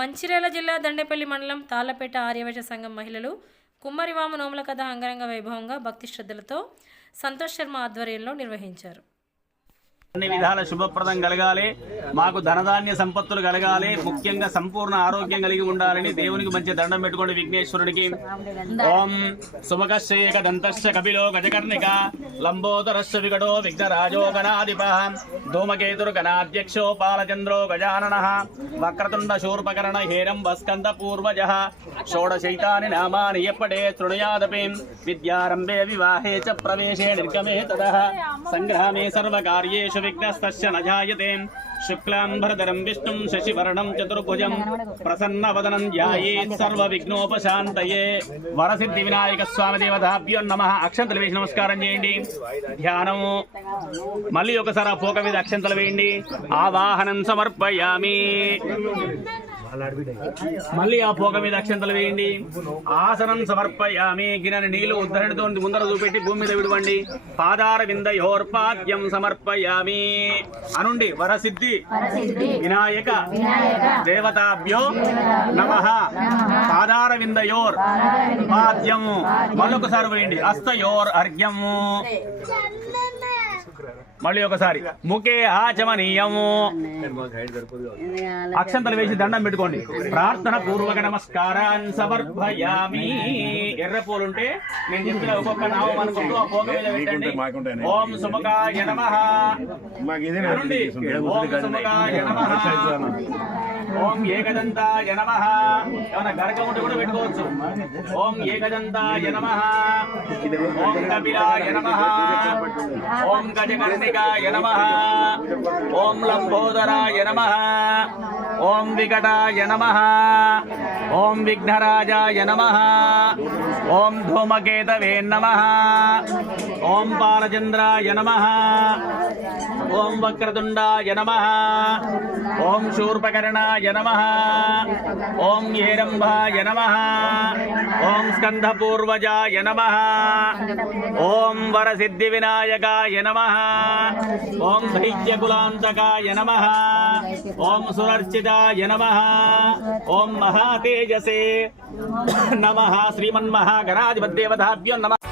మంచిర్యాల జిల్లా దండేపల్లి మండలం తాళ్ళపేట ఆర్యవైశ్య సంఘం మహిళలు కుమ్మరివామ నోముల కథ అంగరంగ వైభవంగా భక్తి శ్రద్ధలతో సంతోష్ శర్మ ఆధ్వర్యంలో నిర్వహించారు. అన్ని విధాల శుభప్రదం కలగాలి. మాకు ధనధాన్య సంపత్తులు కలగాలి. ముఖ్యంగా సంపూర్ణ ఆరోగ్యం కలిగి ఉండాలని దేవునికి మంచి దండం పెట్టుకోండి విఘ్నేశ్వరునికి ఓం సుమకశ్చేక దంతశ్చ కపిలో గజకర్ణిక లంబోదరశ్చ వికటో విఘ్నరాజో గణాధిప ధూమకేతురు గణాధ్యక్షో పాలచంద్రో గజానన వక్రతుండ శూర్పకరణ హేరం వస్కంద పూర్వజ షోడశైతాని నామాని ఎప్పటే తృణయాదపి విద్యారంభే వివాహే చ ప్రవేశే నిర్గమే తద సంగ్రామే సర్వకార్యేషు విఘ్నస్తస్య న జాయతే శుక్లాంబరధరం విష్ణుం శశివర్ణం చతుర్భుజం ప్రసన్నవదనం ధ్యాయేత్ సర్వ విఘ్నోపశాంతయే వరసిద్ధి వినాయక స్వామి దేవతాభ్యో నమ అక్షంతలు వేసి నమస్కారం చేయండి ధ్యానము మళ్ళీ ఒకసారి ఆ పోక మీద అక్షంతలు వేయండి ఆవాహనం సమర్పయామి మళ్ళీ ఆ పోక మీద అక్షంతలు వేయండి. ఆసనం సమర్పయామి. గిన్నె నీళ్ళు ఉద్ధరణతో ముందర చూపెట్టి భూమి మీద విడవండి. పాదార విందయోర్పాద్యం సమర్పయామి. అనుండి వరసిద్ధి. వినాయక. దేవతాభ్యో నమ. పాదార విందయోర్ పాద్యము మళ్ళొకసారి వేయండి. హస్తయోర్ అర్ఘ్యము మళ్ళీ ఒకసారి. ముఖే ఆచమనీయము. అక్షంతలు వేసి దండం పెట్టుకోండి. ప్రార్థన పూర్వక నమస్కారాన్ సమర్పయామి. ఎర్ర పూలుంటే నేను చెప్పిన ఒక్కొక్క నామం అనుకుంటూ ఆ పోగ మీద పెట్టండి. ఓం నమః. ఓం సుముఖాయ నమః. ఓం ఏకదంతాయ నమః. ఏమైనా గరక ఉంటే కూడా పెట్టుకోవచ్చు. ఓం ఏకదంతాయ నమః. ఓం కపిలాయ నమః. ఓం గజకర్ణికాయ నమ. ఓం లంబోదరాయ నమ. వికటాయ నమ ఓం విఘ్నరాజాయ నమ ఓం ధూమకేతవే నమ ఓం బాలచంద్రాయ నమ ఓం వక్రతుండాయ నమ ఓం శూర్పకర్ణాయ నమ ఓం ఏరంభాయ నమ ఓం స్కంధపూర్వజాయ నమ ఓం వరసిద్ధి వినాయకాయ నమ ఓం దైత్యకులాంతకాయ నమ ఓం సురర్చితాయ నమః ఓం మహాతేజసే నమః శ్రీమన్మహాగణాధిపదేవతాభ్యో నమః